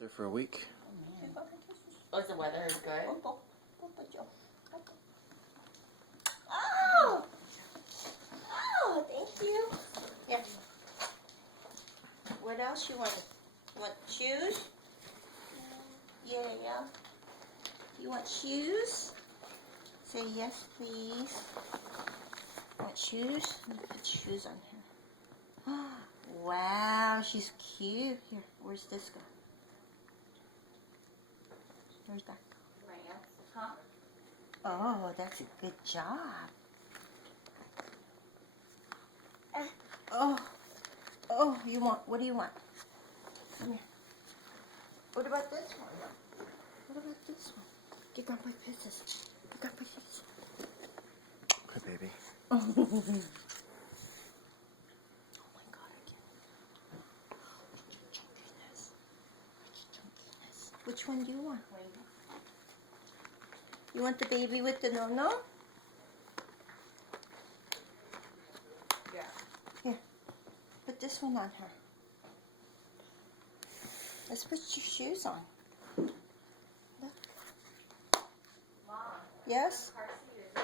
There for a week. Oh, the weather is good. Oh! Oh, thank you. Yeah. What else you want? You want shoes? Yeah. You want shoes? Say yes, please. Want shoes? Let me put shoes on here. Wow, she's cute. Here, where's this go? Where's that go? Huh? Oh, that's a good job. Oh, what do you want? Come here. What about this one? What about this one? Get Grandpa Kisses. Get Grandpa Kisses. Hi, baby. Oh my God, again. Chunkiness. Which one do you want? You want the baby with the no-no? Yeah. Here, put this one on her. Let's put your shoes on. Look. Mom. Yes? Car seat is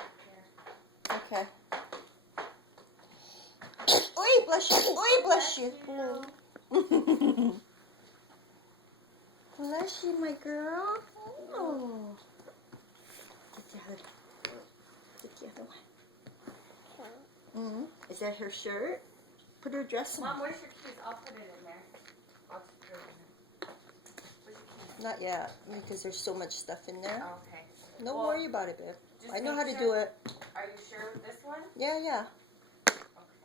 Okay. Oi, bless you. Oi, bless you. Bless you, my girl. Oh. Get the other one. Is that her shirt? Put her dress on. Mom, where's your keys? I'll put it in there. I'll just put it in there. Where's your keys? Not yet, because there's so much stuff in there. Oh, okay. Don't Well, worry about it, babe. just I know how make to sure- do it. Are you sure with this one? Yeah. Okay.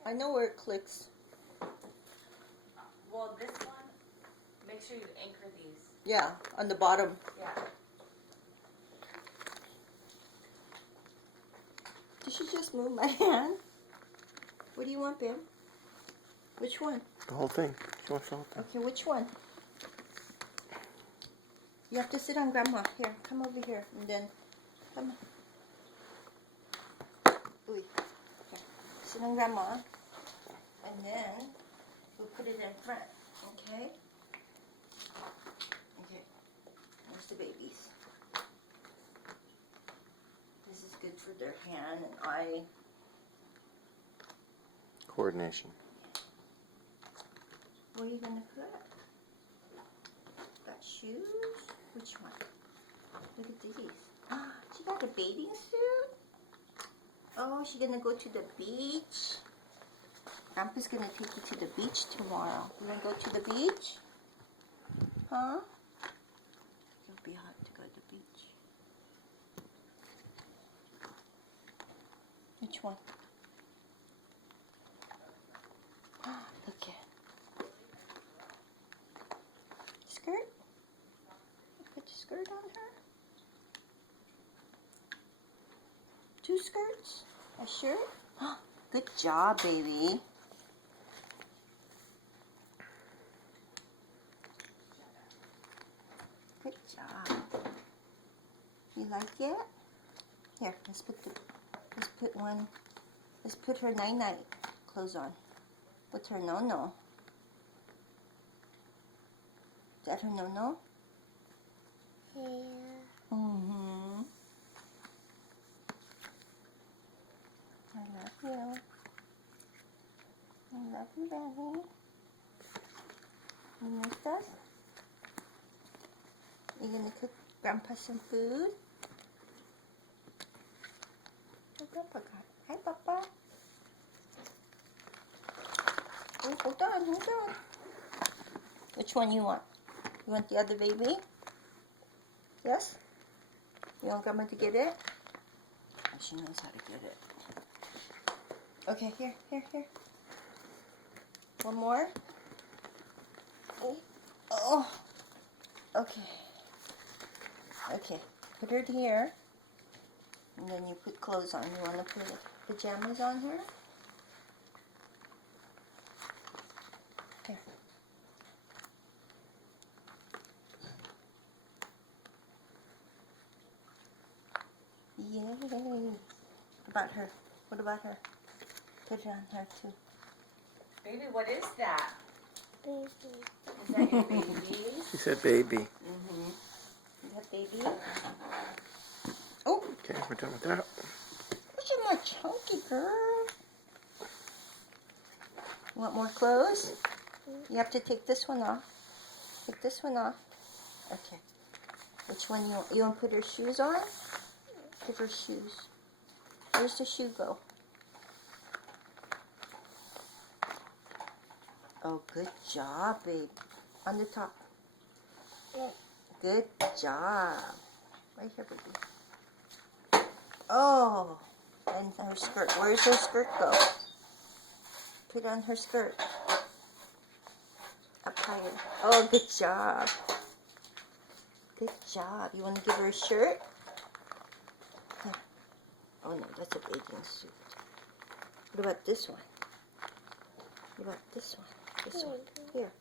I know where it clicks. Well, this one, make sure you anchor these. Yeah, on the bottom. Yeah. Did she just move my hand? What do you want, babe? Which one? The whole thing. She wants the whole thing. Okay, which one? You have to sit on Grandma. Here, come over here. And then, come on. Ooh. Here. Sit on Grandma. And then, we'll put it in front. Okay? Okay. There's the babies. This is good for their hand and eye. Coordination. What are you going to put? Got shoes? Which one? Look at these. She got a bathing suit? Oh, she's going to go to the beach? Grandpa's going to take you to the beach tomorrow. You want to go to the beach? Huh? It'll be hot to go to the beach. Which one? Look at skirt. Put the skirt on her. 2 skirts. A shirt. Good job, baby. Good job. You like it? Here, let's put her night-night clothes on. What's her no-no? Is that her no-no? Yeah. Mm-hmm. I love you. I love you, baby. You missed us? You gonna cook Grandpa some food? What Grandpa got? Hi, Papa. Oh, hold on. Which one you want? You want the other baby? Yes? You want Grandma to get it? Oh, she knows how to get it. Okay, here. One more. Oh. Okay. Put her here. And then you put clothes on. You want to put pajamas on her? Here. Yay. What about her? Put it on her too. Baby, what is that? Is that your babies? She said baby. Mm-hmm. Is that baby? Oh, Okay, we're done with that. look at my chunky girl. Want more clothes? You have to take this one off. Take this one off. Okay. Which one you want to put her shoes on? Put her shoes. Where's the shoe go? Oh, good job, babe. On the top. Good job. Right here, baby. Oh, and her skirt. Where's her skirt go? Put on her skirt. Up higher. Oh, good job. Good job. You want to give her a shirt? Huh. Oh no, that's a bathing suit. What about this one? What about this one? This one. Here.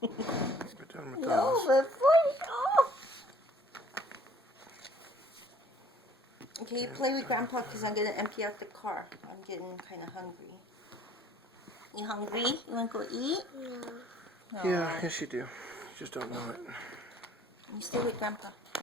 We're done with No, those. but oh. Okay, you play with Grandpa because I'm going to empty out the car. I'm getting kind of hungry. You hungry? You want to go eat? No. Yeah, yes you do. You just don't know it. You stay with Grandpa.